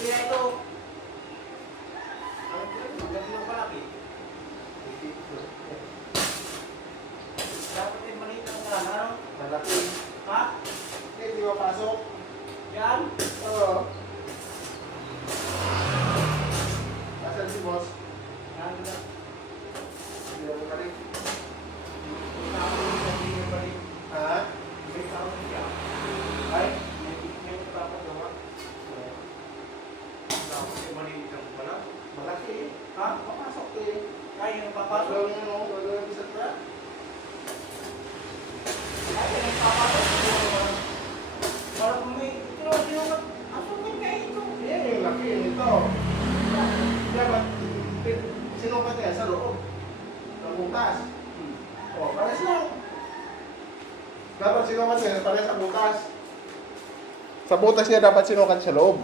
Pwede na ito. Maganda yung palaki. Dapat yung maliit ang sana, ano? Malaki. Ha? Hindi mapasok. Yan? Oo. Asan si boss? Yan na. Hindi ako balik. May tao yung sabi niya pa rin. Ha? May tao siya. Ay? May dapat gawa. Dapat yung maliit ang pala. Malaki. Ha? Papasok eh. Kaya yung papasok. Gagawin mo, gagawin sa truck. Kaya yung papasok. Parang may tinawag. Asukin nga ito. Yan yung laki nito. Dapat sinukat niya sa loob. Ng butas. O, pares lang. Dapat sinukat niya pares sa butas. Sa butas niya dapat sinukat sa loob.